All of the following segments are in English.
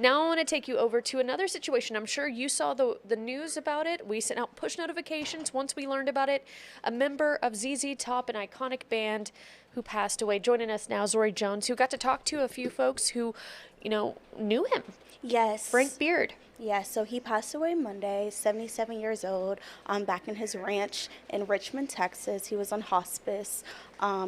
Now I want to take you over to another situation. I'm sure you saw the news about it. We sent out push notifications once we learned about it. A member of ZZ Top, an iconic band who passed away. Joining us now, Zori Jones, who got to talk to a few folks who, knew him. Frank Yes. Beard. Yes, so he passed away Monday, 77 years old, back in his ranch in Richmond, Texas. He was on hospice.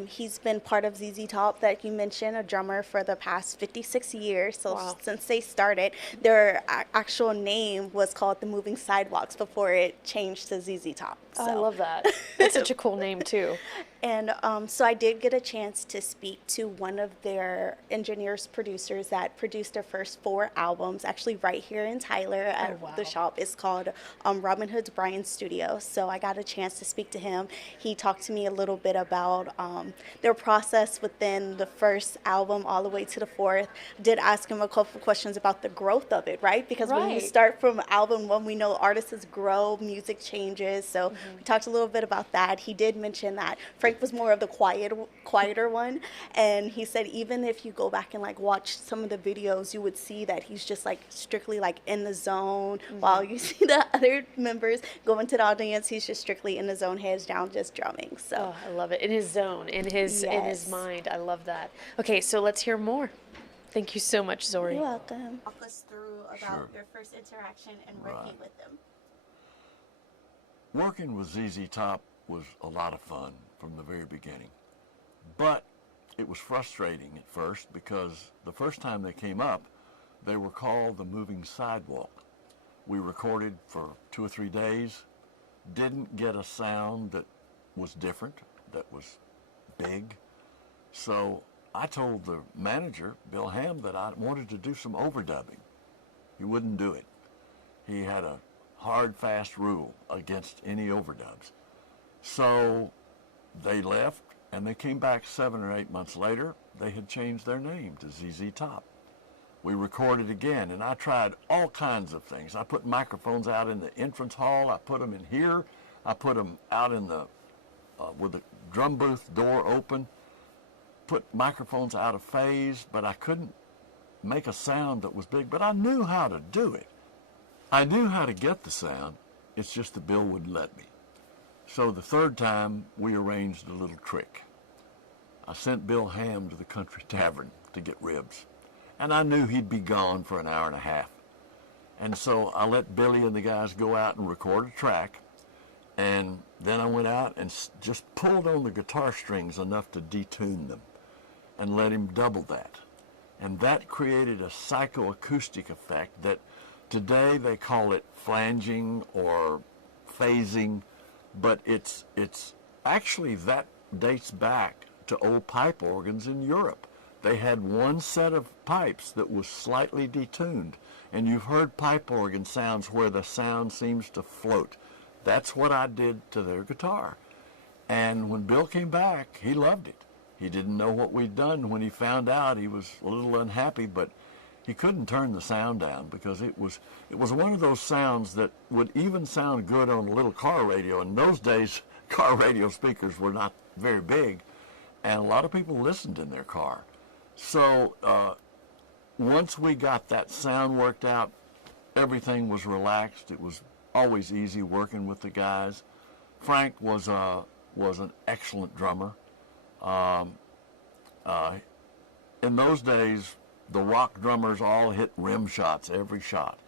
He's been part of ZZ Top that you mentioned, a drummer for the past 56 years. So Wow. since they started, their actual name was called the Moving Sidewalks before it changed to ZZ Top. Oh, I So. love that. That's such a cool name, too. And so I did get a chance to speak to one of their engineers, producers that produced their first 4 albums, actually right here in Tyler at wow. the shop. It's called Robin Hood's Brian Studio. So I got a chance to speak to him. He talked to me a little bit about their process within the first album all the way to the fourth. Did ask him a couple of questions about the growth of it, right? Because when you Right. start from album one, we know artists grow, music changes. So we talked a little bit about that. He did mention that Frank was more of the quieter one, and he said even if you go back and like watch some of the videos, you would see that he's just like strictly like in the zone, while you see the other members go into the audience, he's just strictly in the zone, heads down, just drumming. So Oh, I love it. In his zone, in his Yes. mind. I love that. Okay, so let's hear more. Thank you so much, Zori. you're welcome. Walk us through about Sure. your first interaction and working Right. with them. Working with ZZ Top was a lot of fun from the very beginning. But it was frustrating at first because the first time they came up, they were called the Moving Sidewalk. We recorded for 2 or 3 days, didn't get a sound that was different, that was big. So I told the manager, Bill Ham, that I wanted to do some overdubbing. He wouldn't do it. He had a hard, fast rule against any overdubs. So they left, and they came back 7 or 8 months later. They had changed their name to ZZ Top. We recorded again, and I tried all kinds of things. I put microphones out in the entrance hall. I put them in here. I put them out in the with the drum booth door open. Put microphones out of phase, but I couldn't make a sound that was big. But I knew how to do it. I knew how to get the sound. It's just the Bill wouldn't let me. So the third time, we arranged a little trick. I sent Bill Ham to the Country Tavern to get ribs. And I knew he'd be gone for an hour and a half. And so I let Billy and the guys go out and record a track. And then I went out and just pulled on the guitar strings enough to detune them and let him double that. And that created a psychoacoustic effect that today they call it flanging or phasing, but it's actually, that dates back to old pipe organs in Europe. They had one set of pipes that was slightly detuned, and you've heard pipe organ sounds where the sound seems to float. That's what I did to their guitar. And when Bill came back, he loved it. He didn't know what we'd done. When he found out, he was a little unhappy, but he couldn't turn the sound down because it was one of those sounds that would even sound good on a little car radio. In those days, car radio speakers were not very big, and a lot of people listened in their car. So once we got that sound worked out, everything was relaxed. It was always easy working with the guys. Frank was an excellent drummer. In those days, the rock drummers all hit rim shots every shot.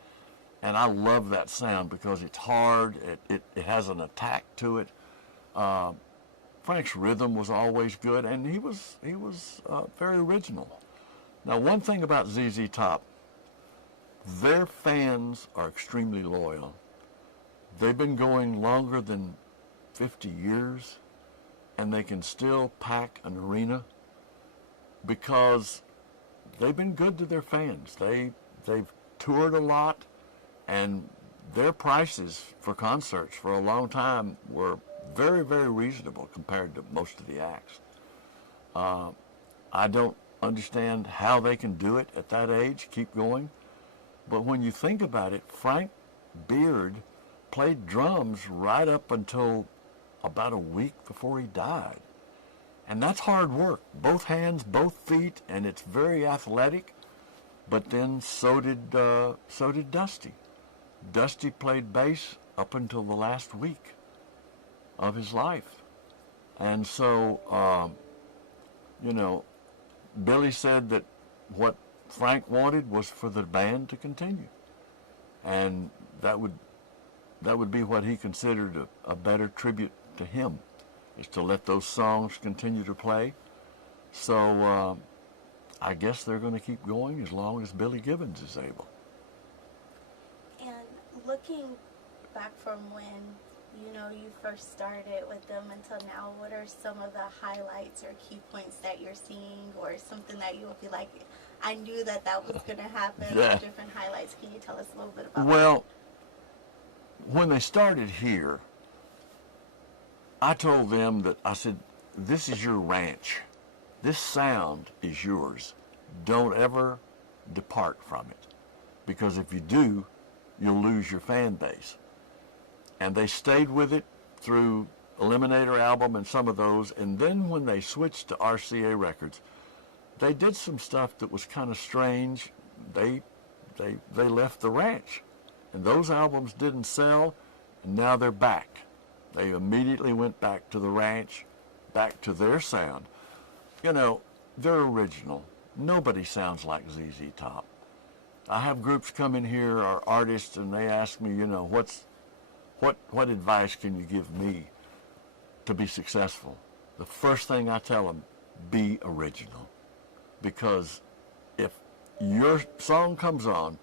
And I love that sound because it's hard, it has an attack to it. Frank's rhythm was always good, and he was very original. Now, one thing about ZZ Top, their fans are extremely loyal. They've been going longer than 50 years, and they can still pack an arena because they've been good to their fans. They've toured a lot, and their prices for concerts for a long time were very, very reasonable compared to most of the acts. I don't understand how they can do it at that age, keep going. But when you think about it, Frank Beard played drums right up until about a week before he died. And that's hard work, both hands, both feet, and it's very athletic. But then so did Dusty. Dusty played bass up until the last week of his life. And so, you know, Billy said that what Frank wanted was for the band to continue. And that would be what he considered a better tribute to him, is to let those songs continue to play. So I guess they're going to keep going as long as Billy Gibbons is able. And looking back from when, you know, you first started with them until now, what are some of the highlights or key points that you're seeing, or something that you will be like, I knew that was going to happen, Yeah. or different highlights? Can you tell us a little bit about Well, when they started here, I told them that, I said, this is your ranch. This sound is yours. Don't ever depart from it, because if you do, you'll lose your fan base. And they stayed with it through Eliminator album and some of those. And then when they switched to RCA Records, they did some stuff that was kind of strange. They left the ranch, and those albums didn't sell, and now they're back. They immediately went back to the ranch, back to their sound. You know, they're original. Nobody sounds like ZZ Top. I have groups come in here, or artists, and they ask me, you know, what advice can you give me to be successful? The first thing I tell them, be original. Because if your song comes on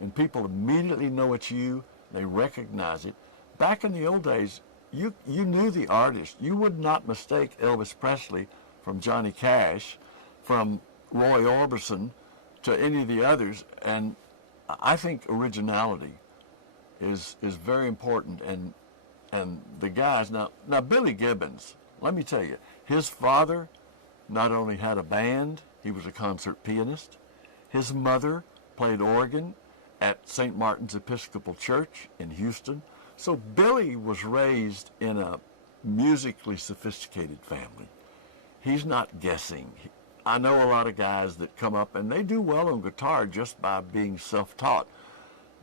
and people immediately know it's you, they recognize it. Back in the old days, you knew the artist. You would not mistake Elvis Presley from Johnny Cash, from Roy Orbison, to any of the others. And I think originality is very important. And the guys, now Billy Gibbons, let me tell you, his father not only had a band, he was a concert pianist. His mother played organ at St. Martin's Episcopal Church in Houston. So Billy was raised in a musically sophisticated family. He's not guessing. I know a lot of guys that come up and they do well on guitar just by being self-taught.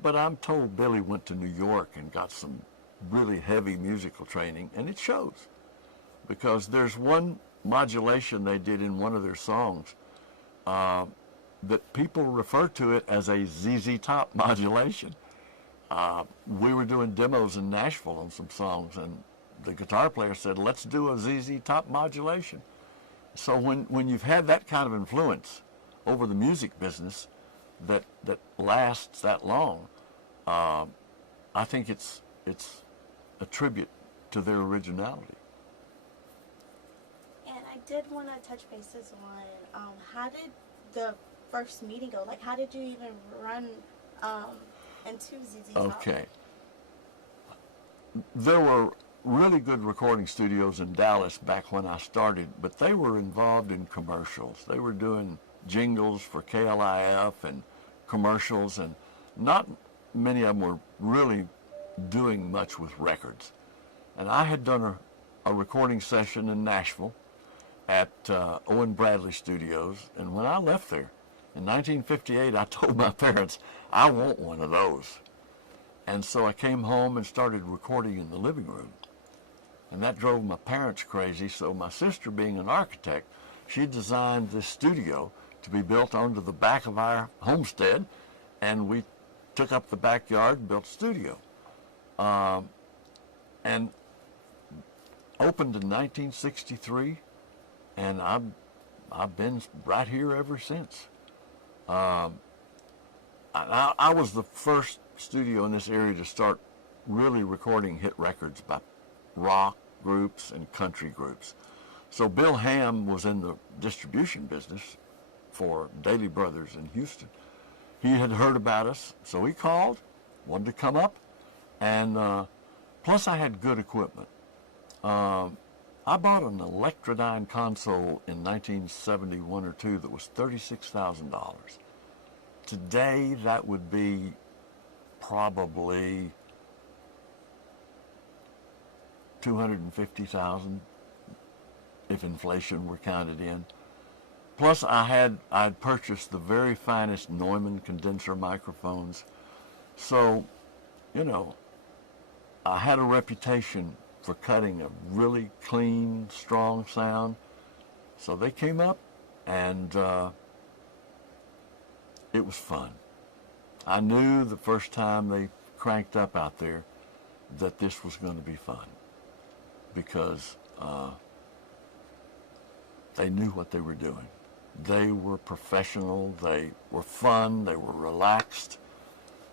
But I'm told Billy went to New York and got some really heavy musical training, and it shows. Because there's one modulation they did in one of their songs that people refer to it as a ZZ Top modulation. We were doing demos in Nashville on some songs, and the guitar player said, let's do a ZZ Top modulation. So when you've had that kind of influence over the music business that lasts that long, I think it's a tribute to their originality. And I did want to touch bases on how did the first meeting go? Like, how did you even run into ZZ Top? Okay. There were really good recording studios in Dallas back when I started, but they were involved in commercials. They were doing jingles for KLIF and commercials, and not many of them were really doing much with records. And I had done a recording session in Nashville at Owen Bradley Studios, and when I left there in 1958, I told my parents, I want one of those. And so I came home and started recording in the living room. And that drove my parents crazy, so my sister, being an architect, she designed this studio to be built onto the back of our homestead, and we took up the backyard and built a studio. And opened in 1963, and I've been right here ever since. I was the first studio in this area to start really recording hit records by rock groups and country groups. So Bill Ham was in the distribution business for Daly Brothers in Houston. He had heard about us, so he called, wanted to come up, and plus I had good equipment. I bought an Electrodyne console in 1971 or 2 that was $36,000. Today that would be probably $250,000 if inflation were counted in. Plus, I'd purchased the very finest Neumann condenser microphones. So, you know, I had a reputation for cutting a really clean, strong sound. So they came up, and it was fun. I knew the first time they cranked up out there that this was going to be fun, because they knew what they were doing. They were professional, they were fun, they were relaxed,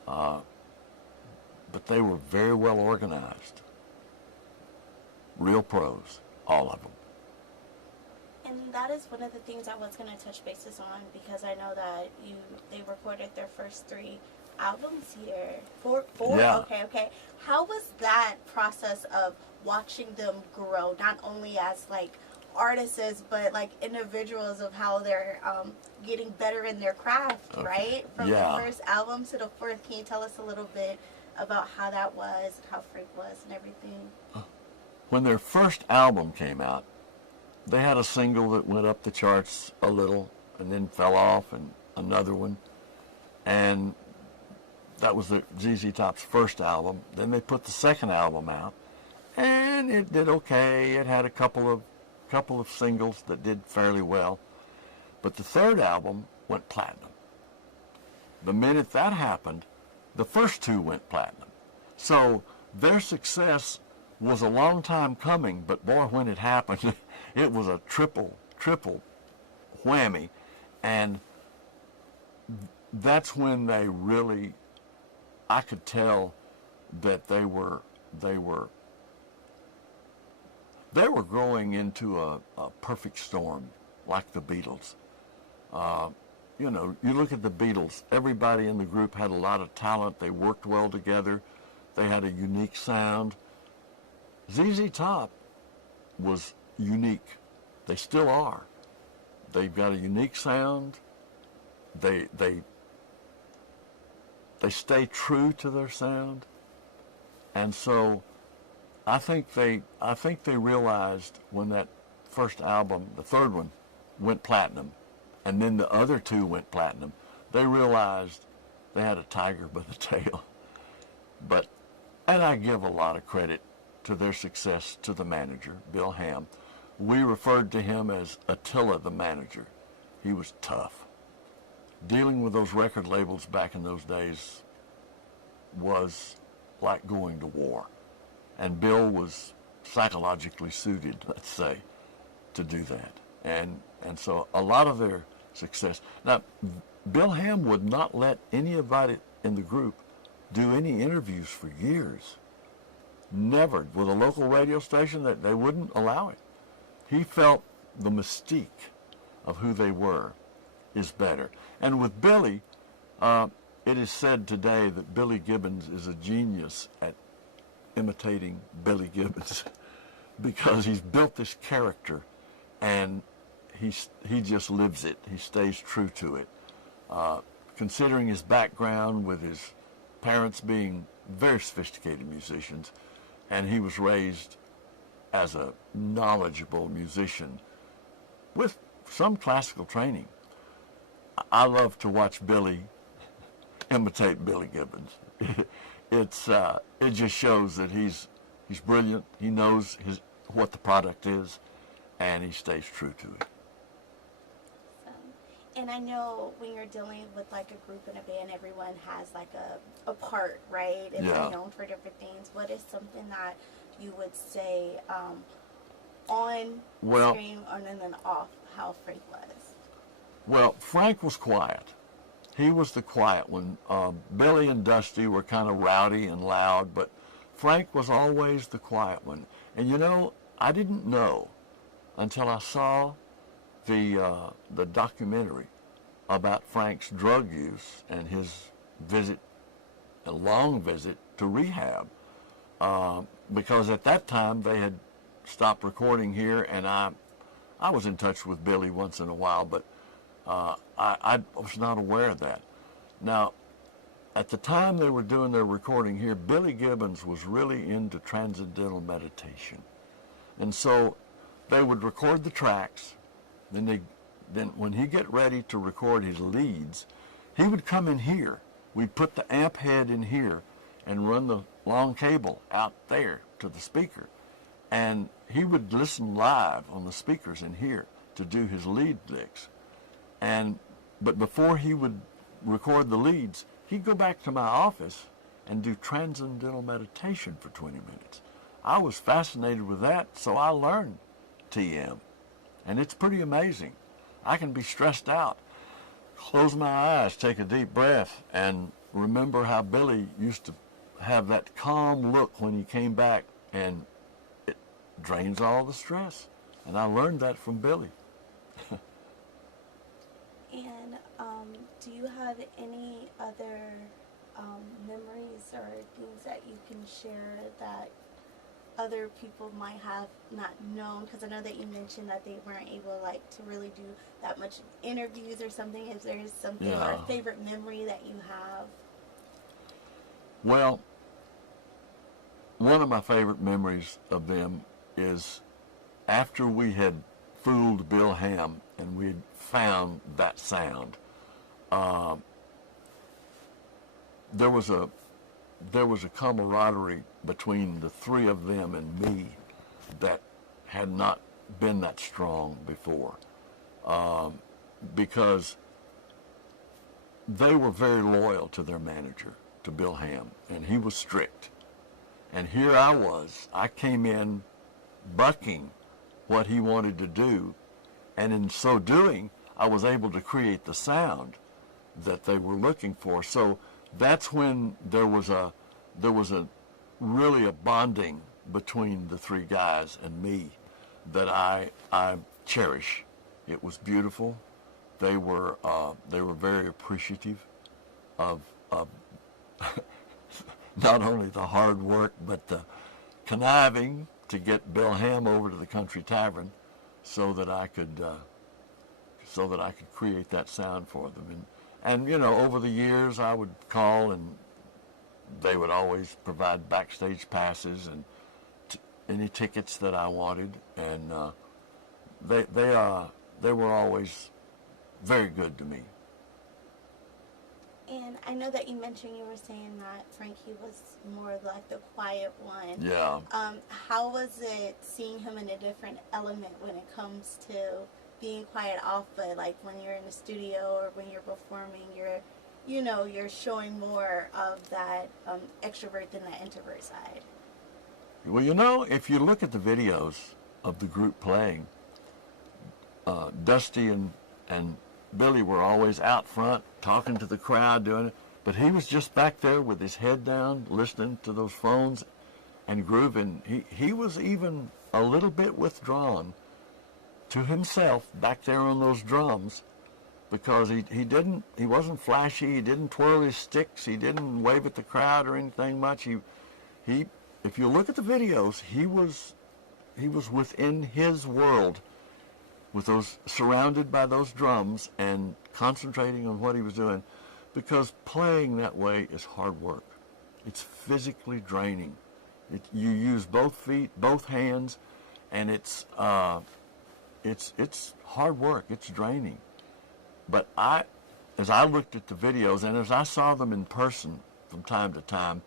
but they were very well organized. Real pros, all of them. And that is one of the things I was going to touch bases on, because I know that they recorded their first 3 albums here. 4? Yeah. Okay. How was that process of watching them grow, not only as like artists, but like individuals, of how they're getting better in their craft, right? From Yeah. the first album to the 4th. Can you tell us a little bit about how that was, how Frank was, and everything? When their first album came out, they had a single that went up the charts a little and then fell off, and another one. And that was the ZZ Top's first album. Then they put the second album out, and it did okay. It had a couple of singles that did fairly well. But the third album went platinum. The minute that happened, the first 2 went platinum. So their success was a long time coming, but boy, when it happened, it was a triple whammy. And that's when they really, I could tell that they were growing into a perfect storm, like the Beatles. You know, you look at the Beatles, everybody in the group had a lot of talent. They worked well together. They had a unique sound. ZZ Top was unique. They still are. They've got a unique sound. They stay true to their sound. And so I think they realized when that first album, the third one, went platinum, and then the other 2 went platinum, they realized they had a tiger by the tail. And I give a lot of credit to their success to the manager, Bill Ham. We referred to him as Attila the manager. He was tough. Dealing with those record labels back in those days was like going to war. And Bill was psychologically suited, let's say, to do that. And so a lot of their success. Now, Bill Ham would not let anybody in the group do any interviews for years. Never. With a local radio station, that they wouldn't allow it. He felt the mystique of who they were is better. And with Billy, it is said today that Billy Gibbons is a genius at imitating Billy Gibbons because he's built this character, and he just lives it. He stays true to it. Considering his background with his parents being very sophisticated musicians, and he was raised as a knowledgeable musician with some classical training. I love to watch Billy imitate Billy Gibbons. It just shows that he's brilliant. He knows what the product is, and he stays true to it. And I know when you're dealing with like a group and a band, everyone has like a part, right? And Yeah. they're known for different things. What is something that you would say on screen and then off, how Frank was? Well, Frank was quiet. He was the quiet one. Billy and Dusty were kind of rowdy and loud, but Frank was always the quiet one. And you know, I didn't know until I saw the documentary about Frank's drug use and his visit, a long visit to rehab, because at that time they had stopped recording here, and I was in touch with Billy once in a while, but I was not aware of that. Now, at the time they were doing their recording here, Billy Gibbons was really into transcendental meditation. And so they would record the tracks, then they'd then when he get ready to record his leads, he would come in here. We'd put the amp head in here and run the long cable out there to the speaker. And he would listen live on the speakers in here to do his lead licks. But before he would record the leads, he'd go back to my office and do transcendental meditation for 20 minutes. I was fascinated with that, so I learned TM. And it's pretty amazing. I can be stressed out, close my eyes, take a deep breath, and remember how Billy used to have that calm look when he came back, and it drains all the stress. And I learned that from Billy. And do you have any other memories or things that you can share that other people might have not known? Because I know that you mentioned that they weren't able to really do that much interviews or something. If there's something or a favorite memory that you have? Well, one of my favorite memories of them is after we had fooled Bill Ham and we had found that sound. There was a camaraderie between the three of them and me that had not been that strong before, because they were very loyal to their manager, to Bill Ham, and he was strict. And here I came in bucking what he wanted to do, and in so doing, I was able to create the sound that they were looking for. So that's when there was a really a bonding between the three guys and me that I cherish. It was beautiful. They were very appreciative of not only the hard work but the conniving to get Bill Ham over to the Country Tavern so that I could create that sound for them. And over the years I would call and they would always provide backstage passes and any tickets that I wanted, and they were always very good to me. And I know that you mentioned you were saying that Frankie was more like the quiet one. Yeah. How was it seeing him in a different element when it comes to being quiet off, but like when you're in the studio or when you're performing, you're showing more of that extrovert than the introvert side? Well, if you look at the videos of the group playing, Dusty and Billy were always out front talking to the crowd, doing it, but he was just back there with his head down, listening to those phones and grooving. He was even a little bit withdrawn to himself back there on those drums, because he wasn't flashy, he didn't twirl his sticks, he didn't wave at the crowd or anything much. He if you look at the videos, he was within his world, with those, surrounded by those drums and concentrating on what he was doing, because playing that way is hard work. It's physically draining. You use both feet, both hands, and it's hard work. It's draining. But as I looked at the videos and as I saw them in person from time to time,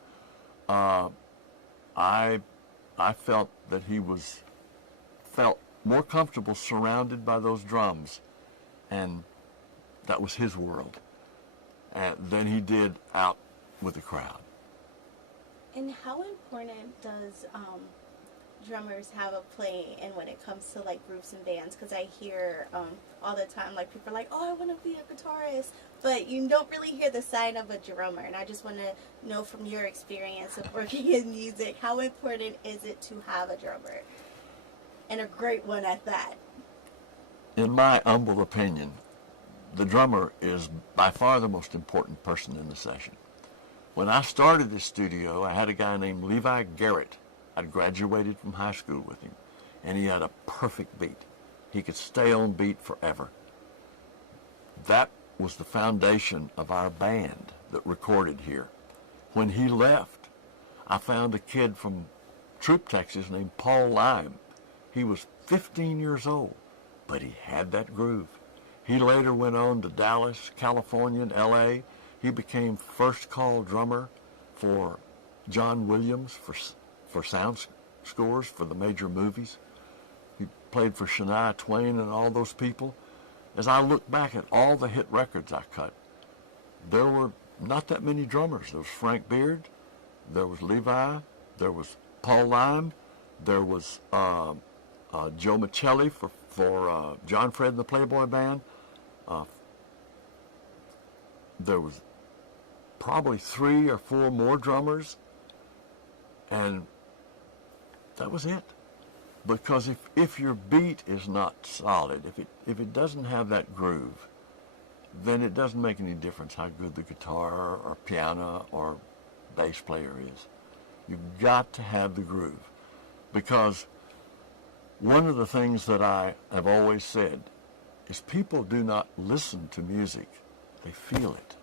I felt that he felt more comfortable surrounded by those drums, and that was his world, than he did out with the crowd. And how important does drummers have a play in when it comes to like groups and bands? Because I hear all the time, like, people are like, oh, I want to be a guitarist, but you don't really hear the side of a drummer. And I just want to know, from your experience of working in music, how important is it to have a drummer, and a great one at that? In my humble opinion, the drummer is by far the most important person in the session. When I started this studio, I had a guy named Levi Garrett. I'd graduated from high school with him, and he had a perfect beat. He could stay on beat forever. That was the foundation of our band that recorded here. When he left, I found a kid from Troop, Texas named Paul Lime. He was 15 years old, but he had that groove. He later went on to Dallas, California, and L.A. He became first call drummer for John Williams for sound scores for the major movies. He played for Shania Twain and all those people. As I look back at all the hit records I cut, there were not that many drummers. There was Frank Beard, there was Levi, there was Paul Lime, there was Joe Michelli for John Fred and the Playboy Band. There was probably 3 or 4 more drummers, and that was it. Because if your beat is not solid, if it doesn't have that groove, then it doesn't make any difference how good the guitar or piano or bass player is. You've got to have the groove. Because one of the things that I have always said is people do not listen to music, they feel it.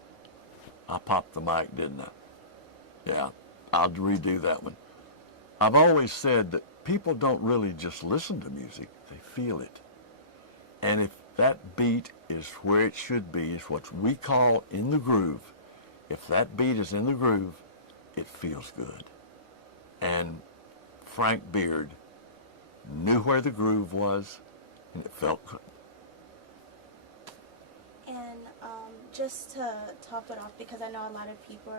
I popped the mic, didn't I? Yeah, I'll redo that one. I've always said that people don't really just listen to music, they feel it. And if that beat is where it should be, is what we call in the groove, if that beat is in the groove, it feels good. And Frank Beard knew where the groove was, and it felt good. And just to top it off, because I know a lot of people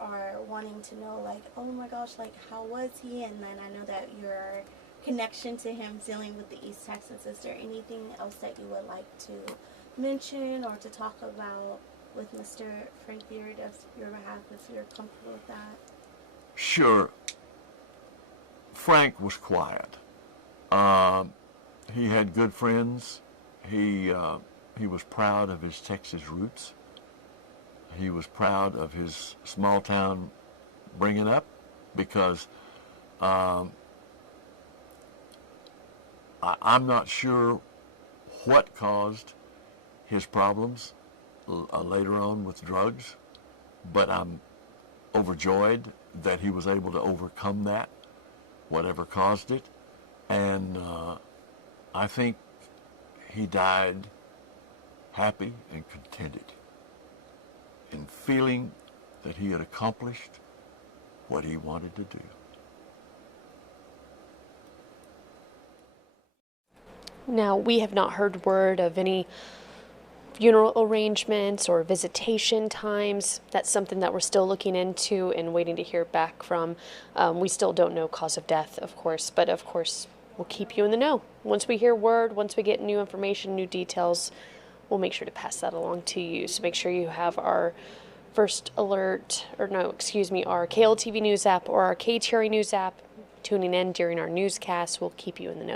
are wanting to know, like, oh my gosh, like, how was he? And then I know that your connection to him dealing with the East Texas. Is there anything else that you would like to mention or to talk about with Mr. Frank Beard of your behalf, if you're comfortable with that? Sure. Frank was quiet. He had good friends. He was proud of his Texas roots. He was proud of his small town bringing up, because I'm not sure what caused his problems later on with drugs, but I'm overjoyed that he was able to overcome that, whatever caused it. And I think he died happy and contented, and feeling that he had accomplished what he wanted to do. Now, we have not heard word of any funeral arrangements or visitation times. That's something that we're still looking into and waiting to hear back from. We still don't know cause of death, of course, but of course, we'll keep you in the know. Once we hear word, once we get new information, new details, we'll make sure to pass that along to you. So make sure you have our First Alert, our KLTV News app or our KTRA News app tuning in during our newscasts. We'll keep you in the know.